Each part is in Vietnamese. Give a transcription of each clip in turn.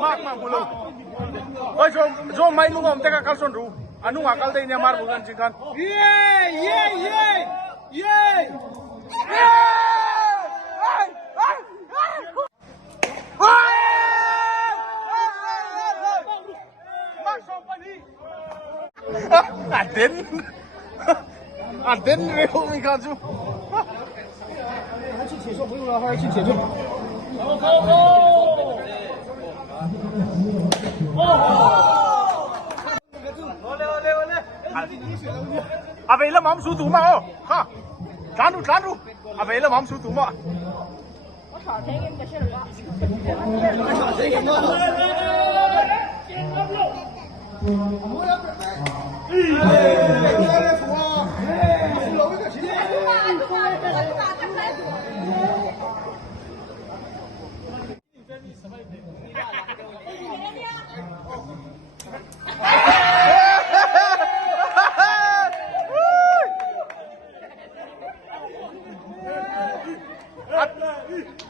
mak bulu. Oi som mai nu ngom teka kalson ru. Anu akal dei nyamar bukan cikan. Aden reu mi kaju. 去解说不用了，还是去解说。阿伟了，忙输赌嘛哦，哈，站住，阿伟了，忙输赌嘛。我操，这个不是了。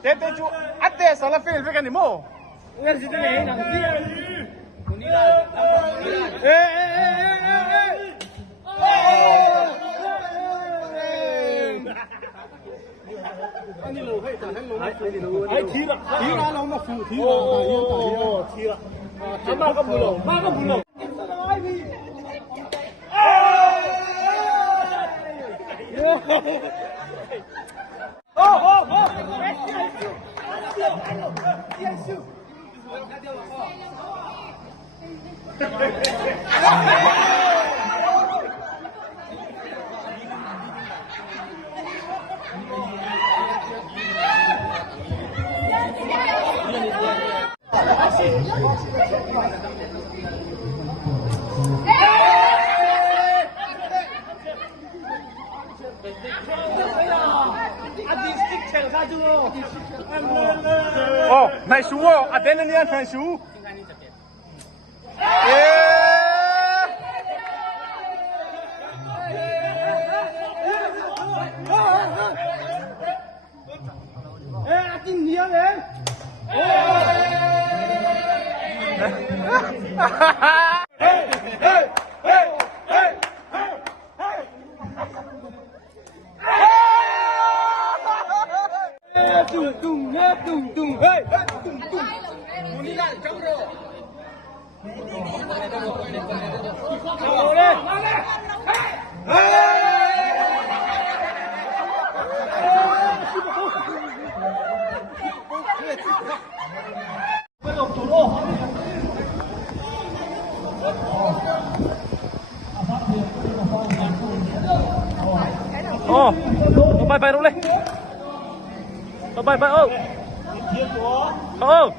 Tete ju ate salah fail kan ni mo. Udah situ nih, nanti. Anh lùi hay anh lùi hay thí là nó phụ thí là thí là má có bù lồng Oh, naik shoe oh, ada ni yang naik shoe. Atin dia deh. Tung, hey, tung. Ini lah, jauh. Oh, bye luôn đi. Bye oh. Oh.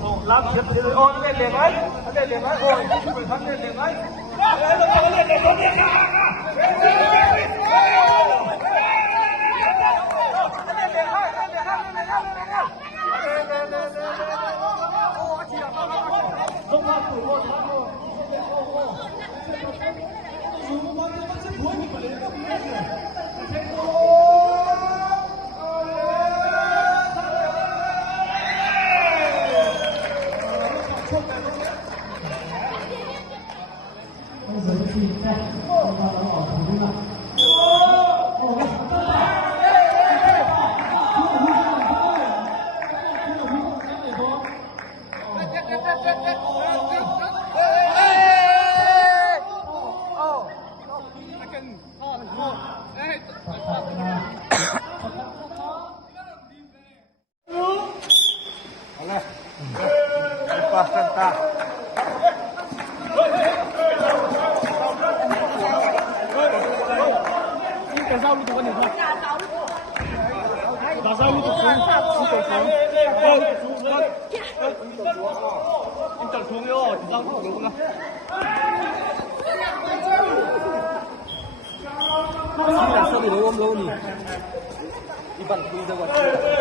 Trong lát tiếp đi rồi ôn cái liền ấy ôi phải thắng cái liền ấy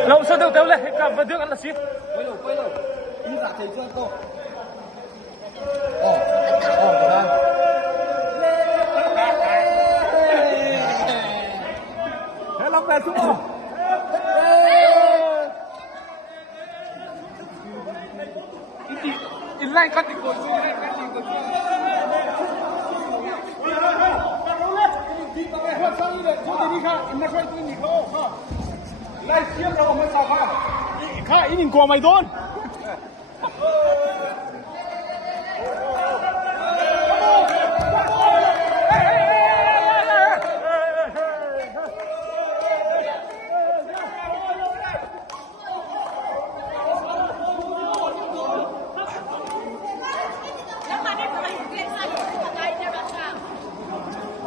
lâu sao đâu lên hết cả vật nước ăn là xí thế lắm về xuống in line cắt đi cột来，接着我们烧饭。你看，一定过没顿。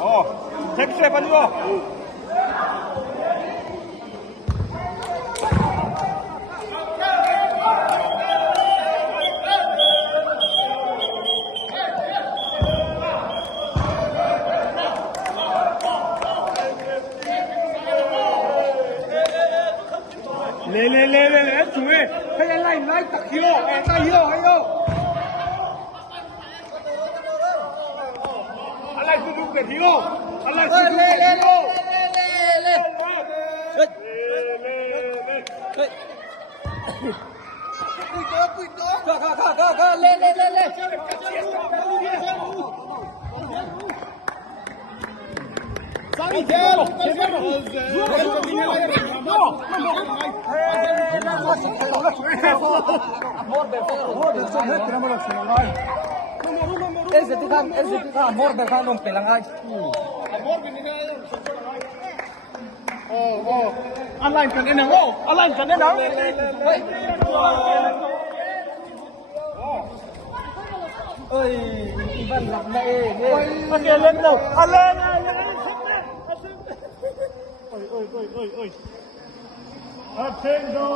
哦，这个水分多。来，准备，快点来打球，哎，打球，还有，来是六个球，来是六个球，上一天了，前面Amor berfandong pelangay. Online kan ini, online kan ini. Ơi, Ivan làm này. Pakai lên đâu, lên. Ôi. Attendo.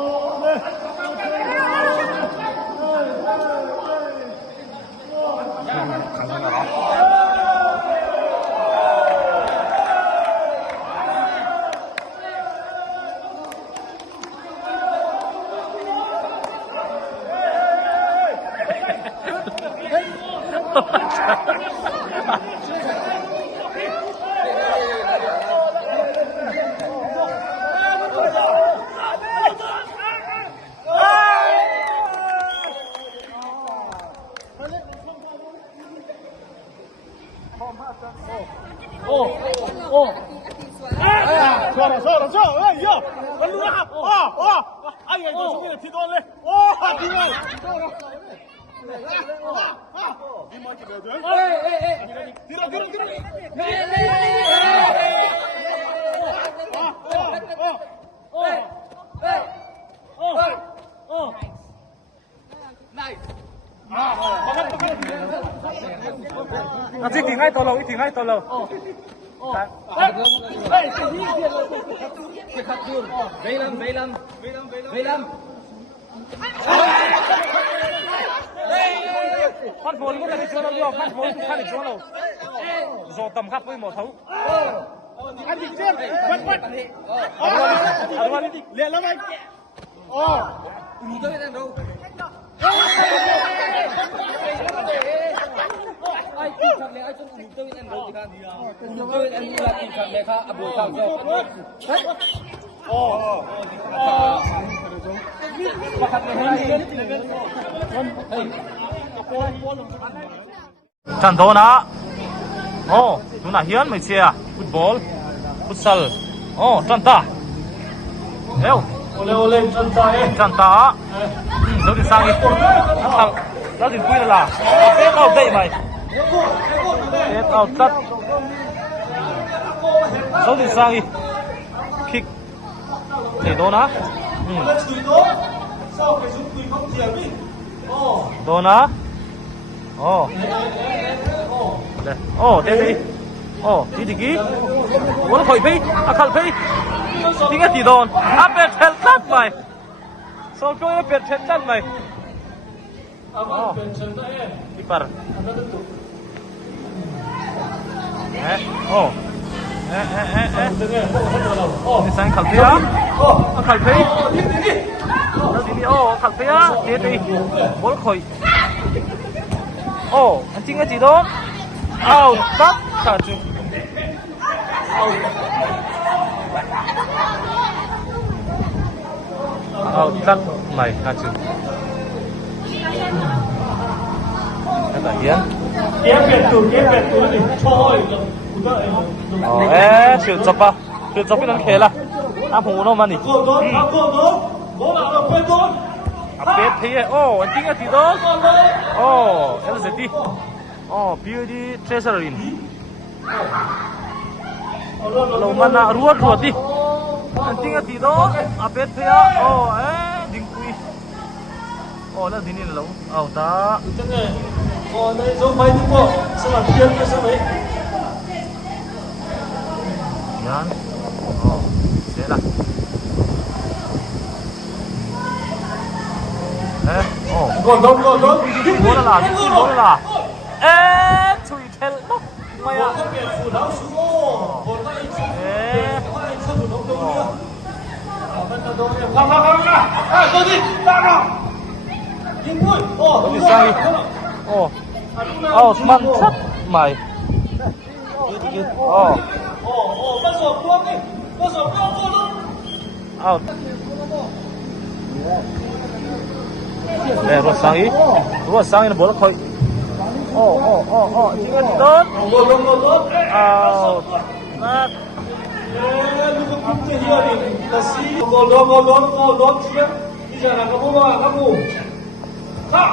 Suara, ya. Perlu lah. Ayo, itu sudah tidur le. Tidur. Nanti tinggal tolong. Velam. Phát vốn cũng là cái chỗ đâu, phát vốn cũng là chỗ đâu. Do tầm khắp với một thấu. Anh đi xem, bắt. Liệt lắm anh. Tôi đang đâu. Ai tìm thật lẽ ai trong mình tôi đang đâu thì kan. Tôi đang là tìm thật lẽ kha abu kham so. Trận đấu na. Chúng ta hiến mấy chia football, futsal. Trận ta. Leo. Ole Trận ta. Đâu đi sang đi. Đâu đi quy là. Biết đâu đây mày. Biết đâu tất. Đâu đi sang đi. Kick. Để đó na. Đó na. Đây đi. Đi kì. Muốn khỏi phi, khal phi. Tinggal di don. Apa peltat mày. Sao coi peltat mày. Kiper. Ini sang kalpia. Kalpia. Ini kalpia. Dia đi. Bol khoi. Anjing aja dong. Tak kaju. Tak mày kaju. Kata dia. Kế biệt từ thì cho hỏi chiều chụp à, chiều chụp cái lần kia là, hùng nó mà nỉ. Cô nào là quên tôi. Biết thấy anh chính là gì đó. Em sẽ đi. Beauty treasury. Lâu mà na ruột đi. Anh chính là gì đó. Biết thấy đinh quy. Là gì nên lâu. Ta. Đây giống mấy đúng không? Sao mà thiên cái sao đấy? Yan. Sẽ là. Còn. Bố là. Chui theo đó. Mày à. Tôi đi, ra nào. Yên vui. Đi sang đi. Man thất mày. Bắt sổ luôn đi. Bắt sổ luôn. Nè, ruột sang ý nó bố nó khơi. Chính là gì tốt. Nát. Lúc cũng chưa hiểu thì là xí. Có chuyện. Bây giờ là có bố bà, các bố. Khắc.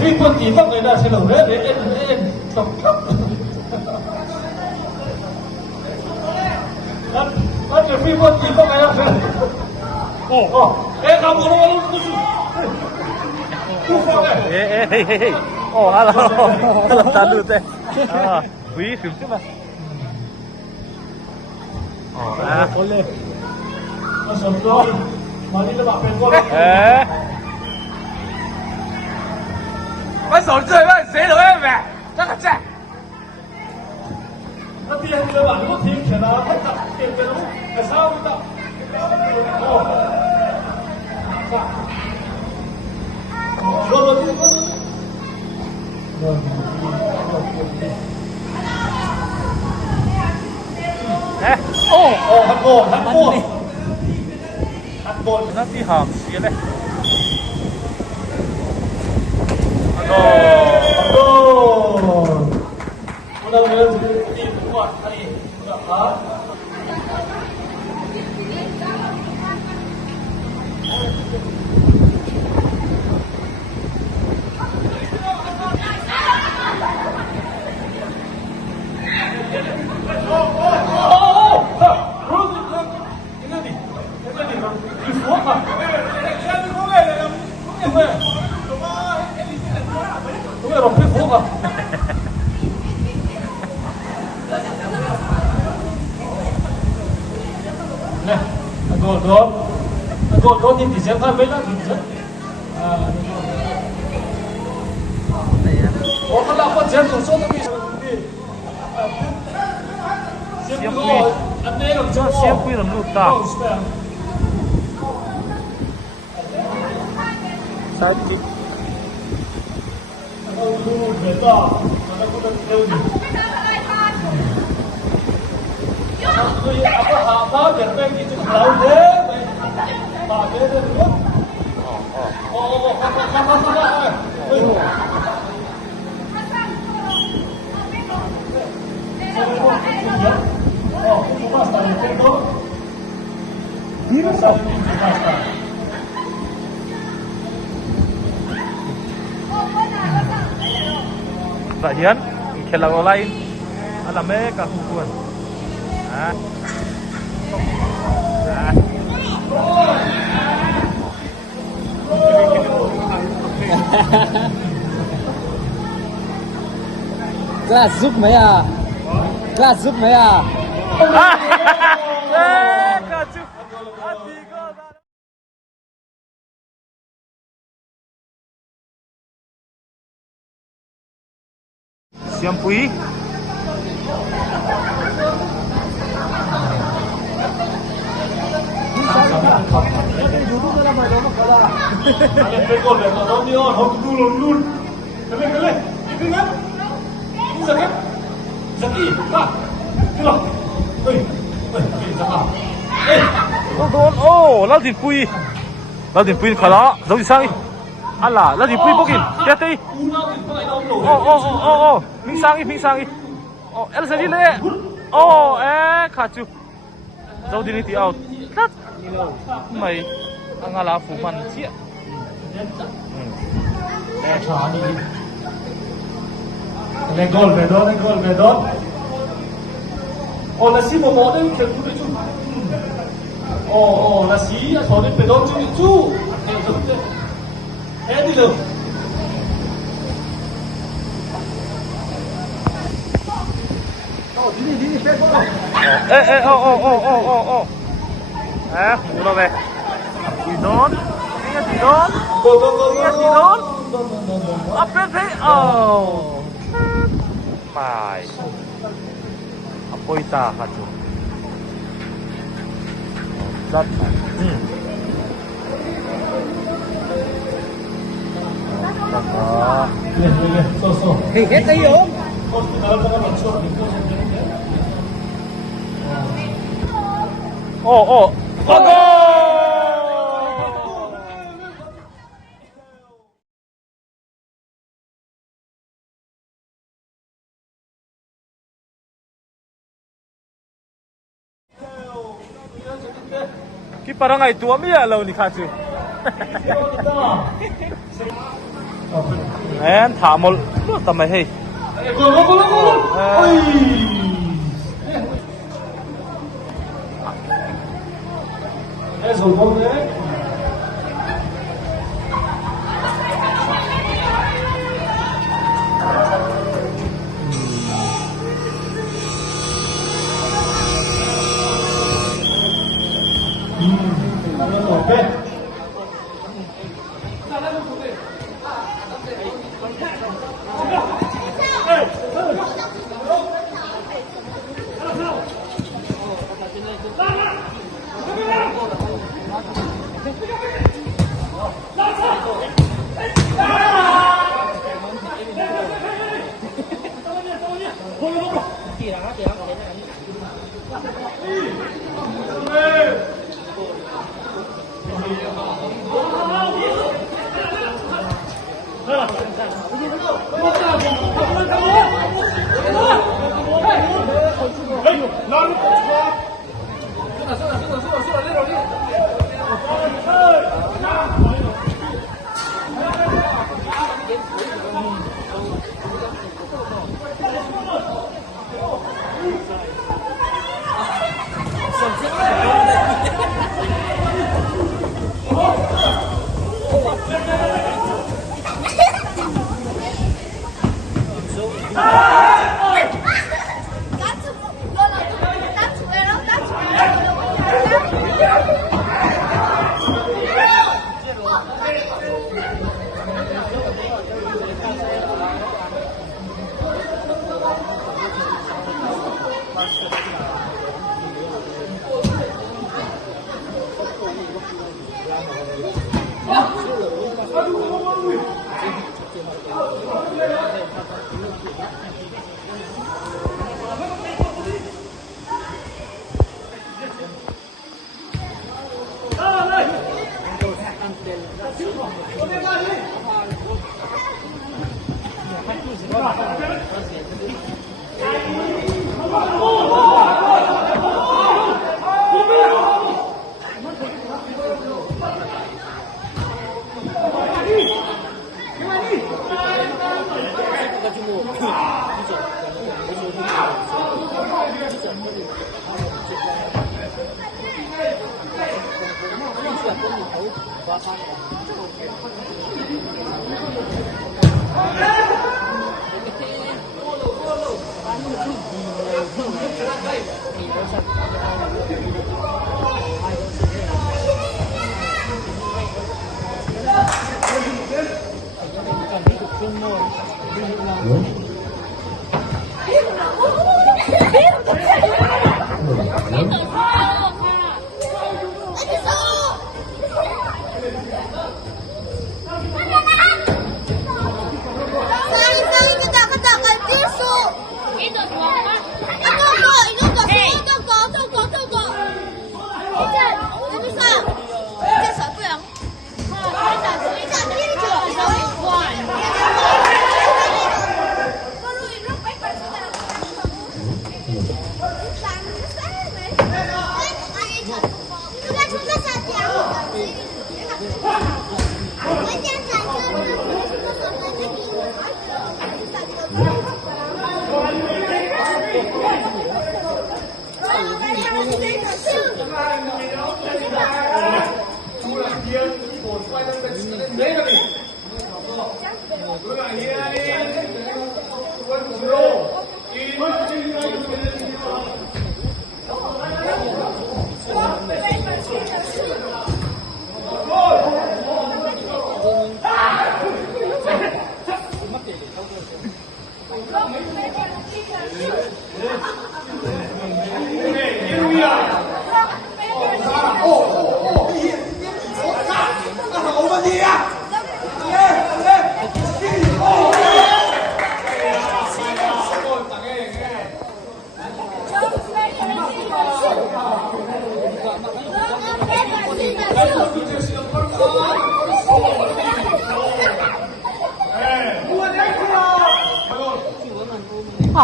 Phi quân chỉ tóc người ta sẽ lẩu đấy em chọc chọc. Bắt được phi quân chỉ tóc người ta sẽ. Em không có đâu. Hey. Halo. Tadu teh. Wih, film chứ mà. Boleh. Masuk rồi. Mari là bạn quen con. Bắt sổ chơi với xế được em về. Chắc là chạy. Nó tiền cho bạn nó tiền thì nó hết tập tiền cho nó. Tại sao mới tập? Rồi. Hạt bột. Nó đi hòm xía đây. Mudah-mudahan ini kuat hari ini. Này, đốt thì sẽ thay mấy lắm thì rất. Có là con chém số nó bị Siap quy làm lụt ta. Sao đi? Apa biar pengen itu tahu deh, Pak deh dulu. Mbak Hian, kelawar lain, alamnya kahukuan. Glass giúp mấy à? Glass giúp mấy à? Kacau. Siam Pui. Kalian rekor dan nonton ni on, hok dulu lun. Kalian, itu kan? Bisa kan? Bisa ki, ha? Kilo. Oi, sama. Lao Din Pui. Lao Din Pui khala, dấu gì sang đi. Ala, Lao Din Pui bokin. Tiệt đi. Minh sang đi. El Sadi le. Khá chú. Dấu đi thì out. Cắt. Mày ang ala Phu Man chia. Chả đi. Rekor, vedon. Nasi mau đến thì cũng chú. Nasi 저는 vedon chú. Thế đi được. Mula về. Didon. Ingat Didon. Ingat Didon. Apa sih? Mai. Apa itu katu? Zat. So. Hết đây không? Ki parang ay tua mi alaw ni Kachu. En thamol tamay hey. Oi. Rồi không đấy. Okay.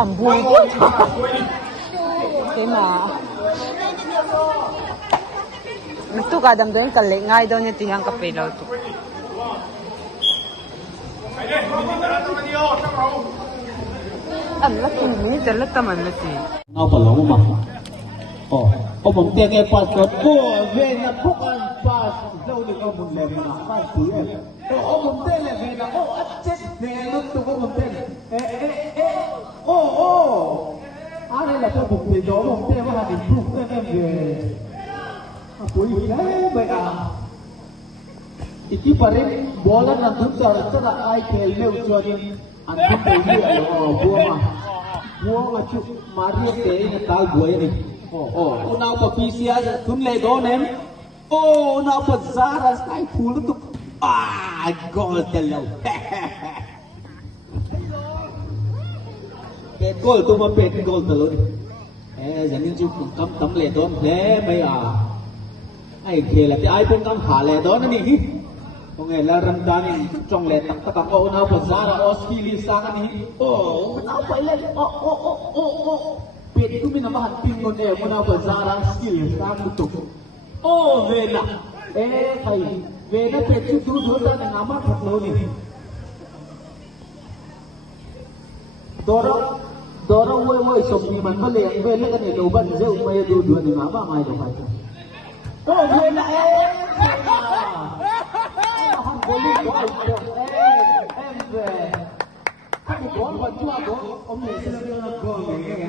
唔會嘅，起碼itu kadang-kadang kali ngay daw niya tihang kapilaw to. Ang laki ni talaga man laki. Ngao pa lang mo. O mong tiyan ay pasot ko, ven na bukan pas, daw ni ko mong lebe na pas tuye. O mong tiyan lebe na, atset, nenot to ko mong tiyan. Ano la to mong tiyan, o mong tiyan mo hatin proof na ven. Apoy bay iki pare bola nandun sa ay khel me uchori andun tayi buang achu mari te na tal boy ni una pa pisia tun le do nem una pa zara sky phul tu gol telo pet gol tu ma pet gol telo janin chu kam tam le don le mai ai khel la ai pun kam kha le don ni có nghĩa là Ramadan trong lễ tắc tắc ô nào phải ra là Australia sang anh ấy nào phải lên biết cũng mình làm hạt pin con này nào phải ra là Australia sang một tục về nè thầy về nó biết chút chút ra là ngắm thật lâu đi đó quay sống như mình mới liền về lấy cái này đồ bẩn rượu mày đồ đuổi thì ngắm mày được phải về nè Boli gol em về cái gol vẫn chưa có ông này sẽ gol cái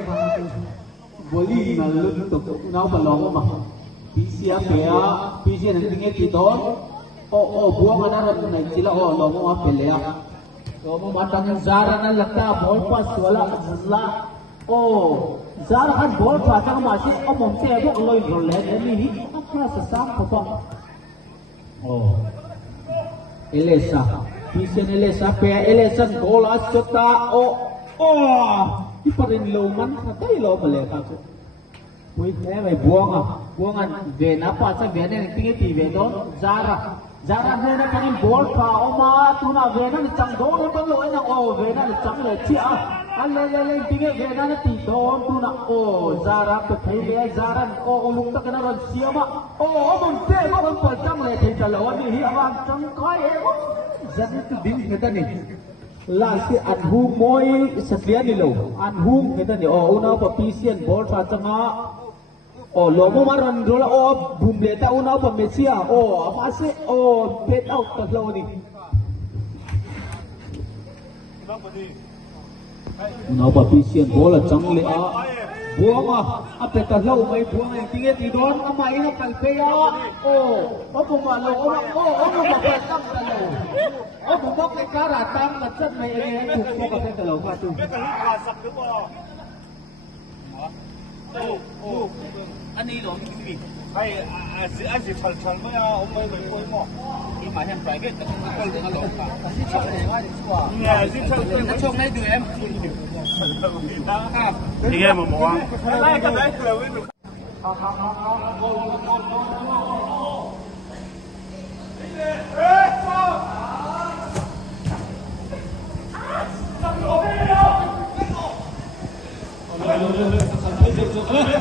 Boli mà liên tục nào mà lòng mà Pisia này tiếng gì đó buông anh ra này chỉ là lòng mà phải lẽ lòng mà tăng Zara này लगता ball pass वाला là Zara kan ball pass cái mà chỉ ông mong sẽ biết lôi rồi lẽ này apa sesam apa Elesa, Pisian Elesa, Pea Elesa, gol asota, iparin loman, katay lo maleka ko. Wait, may buwangan, vena pa sa vena ng tingiti vedo, Zara vena pa rin ball pa, tuna vena ni Changdong ni Pangloy na vena ni Changle chia, alele tingit vena ni Tidon tuna Zara patay vena Zara ulung ta kana ron siya ma monte ko ang Changle tay dalawa ni hiawag Changkay Zara to din kita ni lasi anhung moy saklian nilo anhung kita ni una pa Pisian ball pa changa lomo maran rola bumleta una pa Mesia apase get out tatlaw ni una pa Pisian bola Changle buang apa tatlaw may buang ang tingit idon amay na kalpeya pumalo mapatang talo bumok ni karatang latsan may tukpo ka talo ka tu anh đi rồi cái gì anh chỉ phần phần mới ông mới mới quay mỏ đi mà em phải biết tôi được nó cả chọn này quá thì chua nghe xin nó chọn này được em đi nghe mà mua lại cái đấy là với mình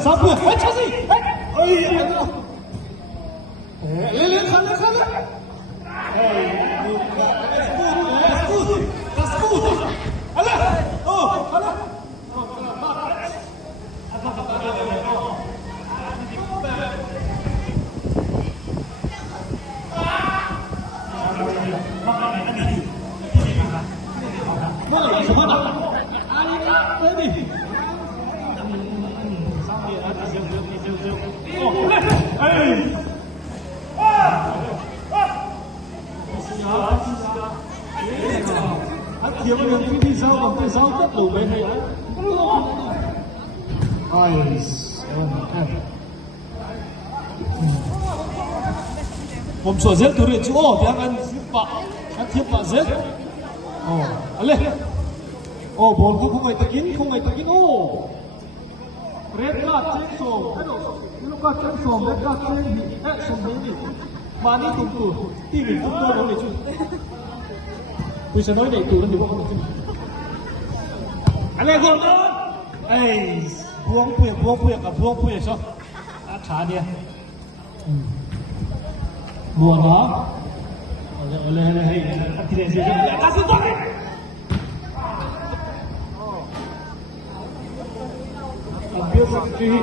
sắp rồi, chết gì? Ôi, lên, khăn lên. kiếm được cái sao còn cái sao rất đủ bên này aiผมสวยเซ็ตตัวเรียนชั่วแต่กันสิบปะกันเทียบปะเซ็ตโอ้อะไรโอ้บอลก็คงไงตะกินโอ้เรดการ์ดเจ๊งส่งลูกการ์ดเจ๊งส่งเรดการ์ดเจ๊งดีแอคชั่นดีมานี่ตุ้มตัวที่มีตุ้มตัวเราเลยช่วยดูฉันน้อยเด็กตัวนั้นดีกว่าคนอื่นอะไรคนนั้นไอ้พวงเปียกกับพวงเปียกชอบอาขาเดียบัวเนาะoleh tidak sih kasih gol ambil sekali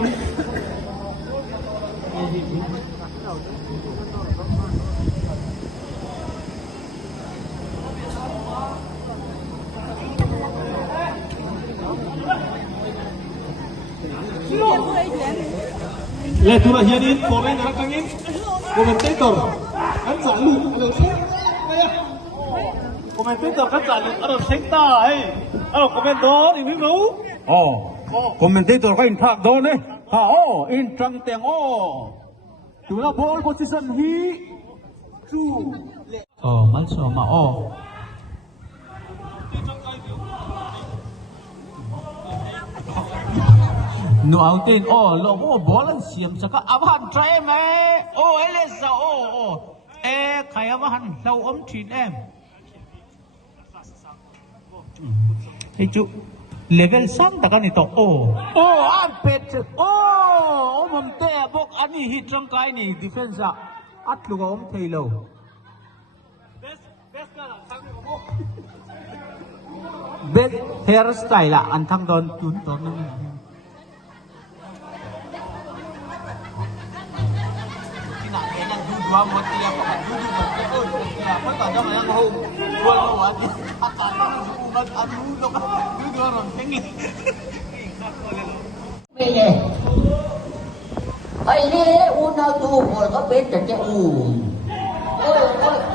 lihat tuh hianin koren rakangin komentator kan selalu ada sih komentator kan selalu ada sekta komentar ini mau commentator ko in thak do ne ha in trăng teng tu na ball position hi chu mal so ma no outin lo ball an siam saka aban try me elesa khai aban lau om thin em hey chu level sang takan ito an pet mom te bok ani hi trangkai ni defense at luga om thailo best hairstyle an thang don tun ton nang kina kenan dua motia pa dua motia pa ta jam yang ho wal wa di akan umat anu lo dua ron tengli Mire, ay ni una tubo ka beta ke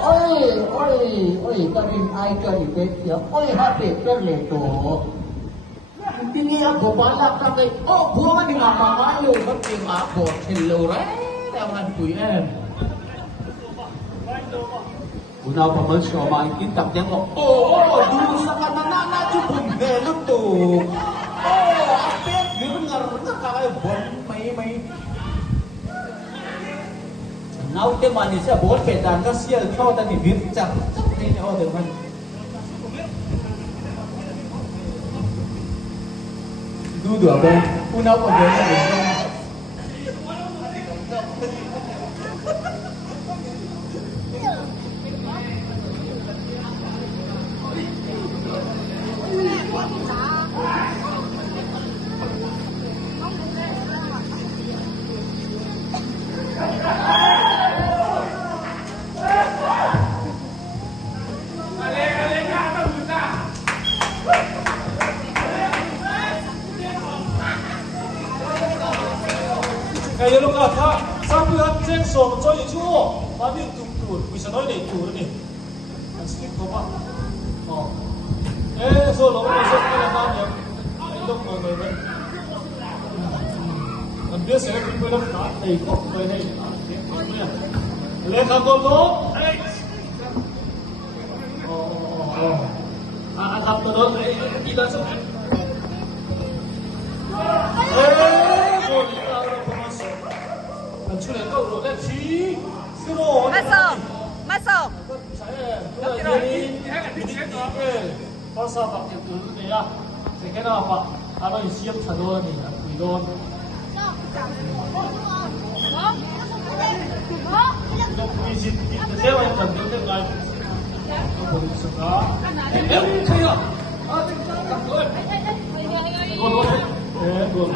Oi, karin ay kari betya. Oi, happy perle to. Hindi ako balak ka kay buwan ni mamamayo ka ting ako hello re. Taman ko yan. Una pa man siya makikita niya ko. Dulu sa kanana chupong belot to. Apet gitu ngerti kayak bom mai nau te manisnya bol pedan ka sial thau ta ni vir chak ni de man du apa una pa de kayak lu kata satu jen som cho itu mandi tutur bisa nói để tur nih asli koma so lo so cái là bao nhiêu lúc mà người đấy mình biết sẽ cái cái đó thì có cái này lên tham công tốt tham công tốt đi đến số 출연도 그런데 지 스로 맞어 버서 밖에 두는데야 세계나 봐 바로 이 시험 차도니까 이런 이집 세워 있던 데가 보겠습니다. 저요. 이거 네, 이거.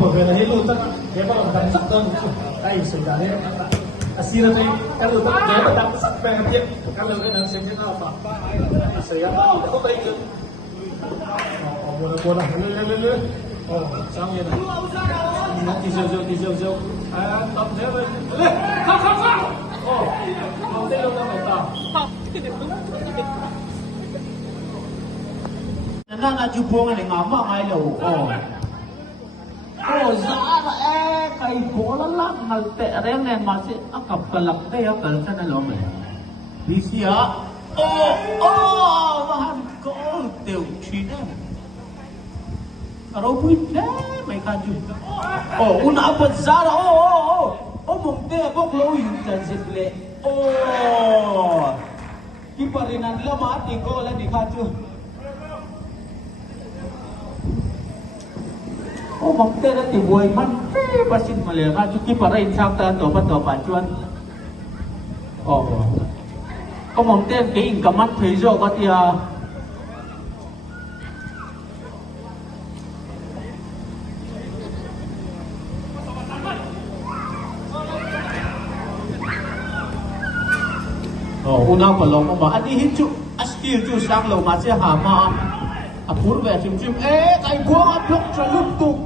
bởi vì là những lưu tất thế mà làm rất đơn đây xảy ra đấy các bạn Asira tayo, kalau tak dia tak sampai dia, kalau kan nang sini apa? Saya aku tahu itu. Oh, boleh. Le. Oh, sang ya. Nanti jauh. Tak dia. Le, kau. Oh, mau dia lo tak. Nang na jubongan ng ama ngay lo. Zara kay bola lang nalte ren nen masi akap kalak kaya kalsa na lo me. Bisia. Mahan ko teu china. Aro puit na may kaju. Una apat Zara. Mungte bok lo yung tansible. Kiparinan lama ati ko la ni kaju. Mungkin nanti buai man, pasti melihat cuci para insan atau pacuan. Mungkin keingkaman pejo kat dia. Una pelong ma, adi hicu, askil tu sang lo masih hama. Apur về chim cái buông blok terlalu tu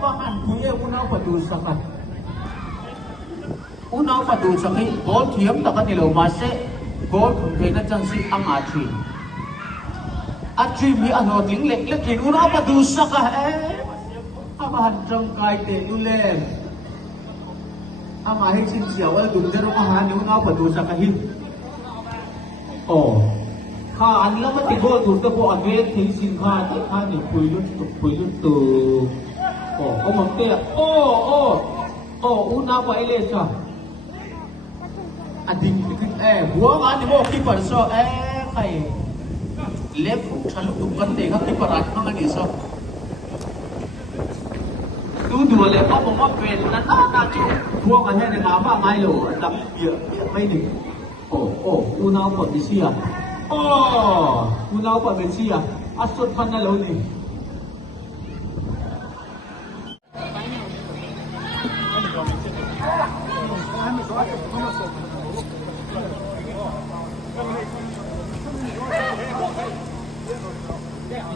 bahan punya unau padu sakit gol thiam tak kan lo masih gol kena jansi ang atri mi ano ting lek lekin unau padu sakah bahan jangkai te ulen ang ahing sin siawal dundero mahan unau padu sakahinข้าอันแล้วมันติดโบถูกตะโบอันเวททิ้งสินค้าที่ข้าเนี่ยคุยรุ่นตัวเอาหมดเตะอุณาไปเลยจ้ะอันดิ้งขึ้นหัวงานที่โบคิดว่าซอใครเล็บฉันลุกกันเด็กครับที่ประหลาดมากนี่ซอดูเลยเขาบอกว่าเป็นนั่นน่าจุหัวงานเนี่ยในงานว่าไงหรอดับเยอะไม่หนึ่งอุณาปฏิเสธunaw pa siya. Asot pa na law ni.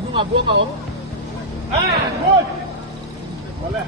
Ino nga buwan ka good! Ole!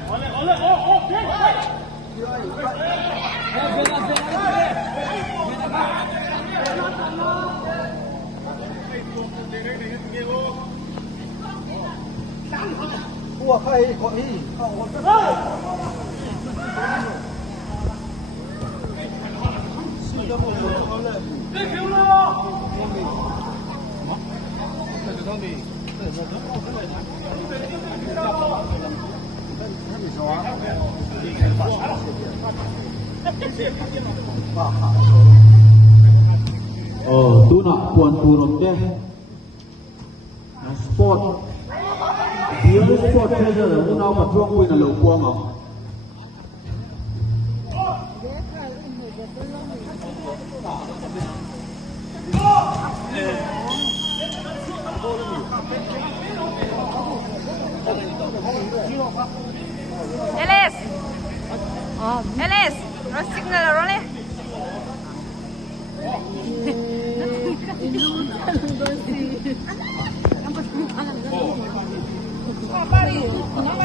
Tu nak puan turun deh. Sport. Dia sport saja. Tu nak apa tuang pun nak puang ah. Elis, terus signal roleh.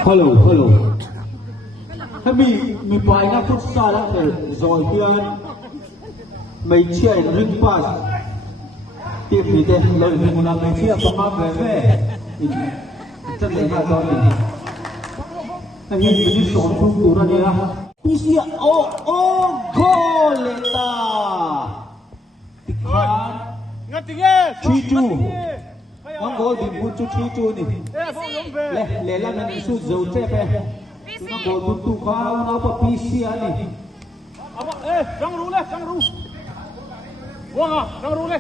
Hello. Mi bài na phút xa lắm rồi tiên mấy chuyện ring pass tiếp thì thế lời mình làm mấy chuyện có mà về chân đấy là do mình anh nhìn mình đi sống chung tụ ra đi ra Isia goal eta Chichu ang goal din bucu Chichu ni le la men su zo tepe ang goal butu ka una pa PC ani Jangan rule. Buang jangan rule.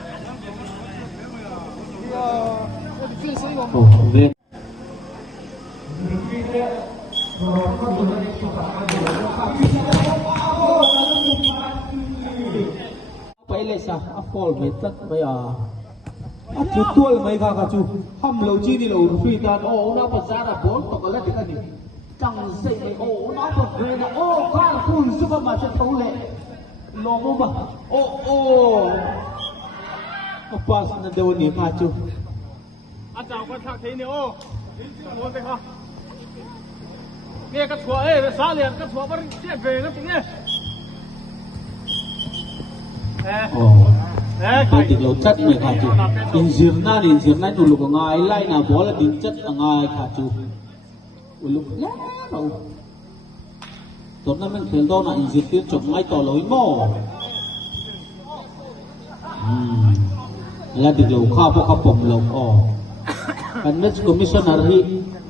Pahile sa fall mai tat mai chu tual mai ka chu ham lo chi ni lo free tan na pa zara bol to kala dikani chang sei mai na pa gre na ka full suka macam tahu le. Lomo ba? Pas na daw ni kacu. อาจารย์ก็ทักทีนี่โอ้โหไปค่ะเนี่ยกระถั่วสาเหลี่ยมกระถั่วมันเสียเบรนะตรงนี้Kati lo chat me kacu. Injirna dulu ko ngai lai na bola din chat ngai kacu. Uluk ya no. Tournament khel do na injir tir chok ngai to loi mo. La dik lo kha po ka pom lo o. Kan match commissioner hi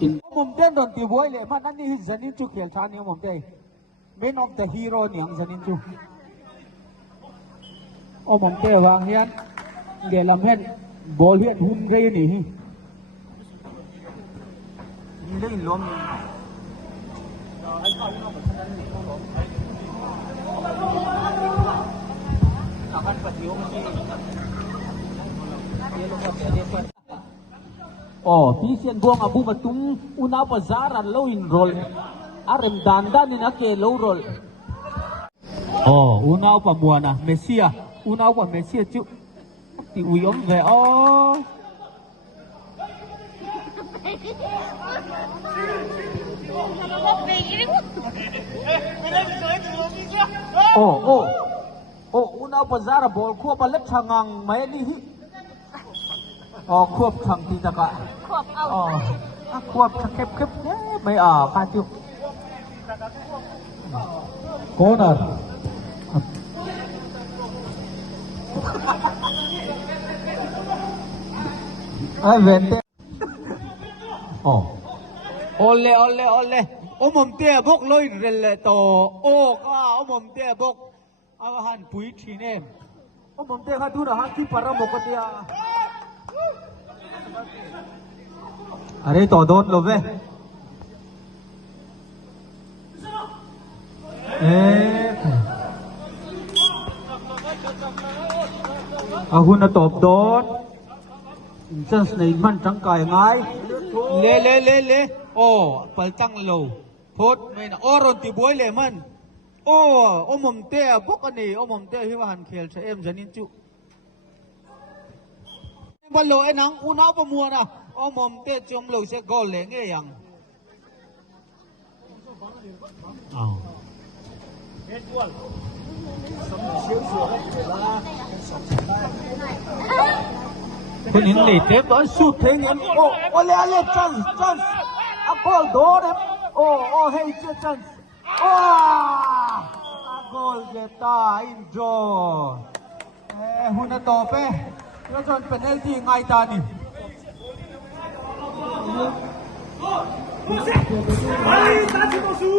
in mom den don ti boy le man ani zanin chu khel tha ni mom dei. Man of the hero ni ang zanin chu. Ô mong tê vàng hiên để làm hen ball hiện hun rây nỉ đây lom tí xiên buông abu batung una bazar an low in roll arem dandan in ake low roll una pa muana Messi una quả Messi chịu thì ui ống về una bazar ball khua ba lep changang mai ni hi khua thằng thì ta cả khua khép khép mấy pha chịu corner ai vente ole mom tia bok loi rel to mom tia bok han pui thine mom tia kha tu na han ki para mokatia are to don lo ve ahun na top don chance này man trắng cài ngay le paltang low phốt mày na ron ti boy le man mom te bok ani mom te hi han khel cha em janin chu balo enang una pa mua na mom te chom lo se gol le nge yang Kun in late dem don shoot thing em ole chance a goal do dem hey chance a goal geta in draw huna to pe yo jon penalty ngai ta ni ai ta chi mo su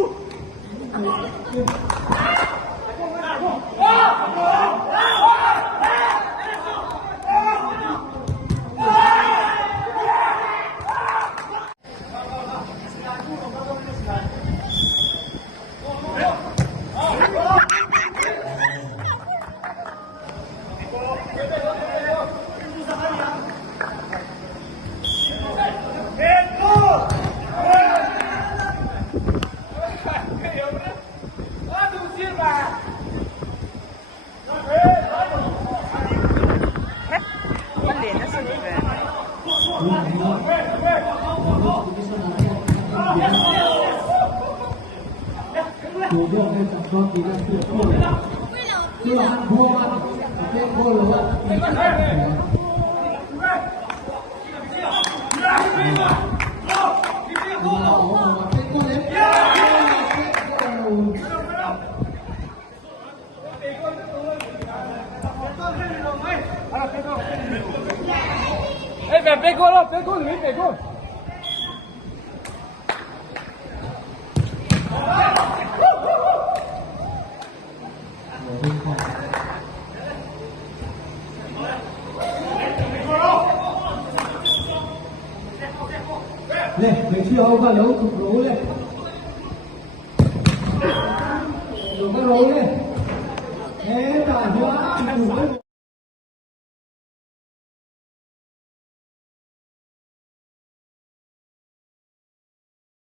Pegou, Luiz, pegou. Nè, mấy chiều vào đấu cục lố lên.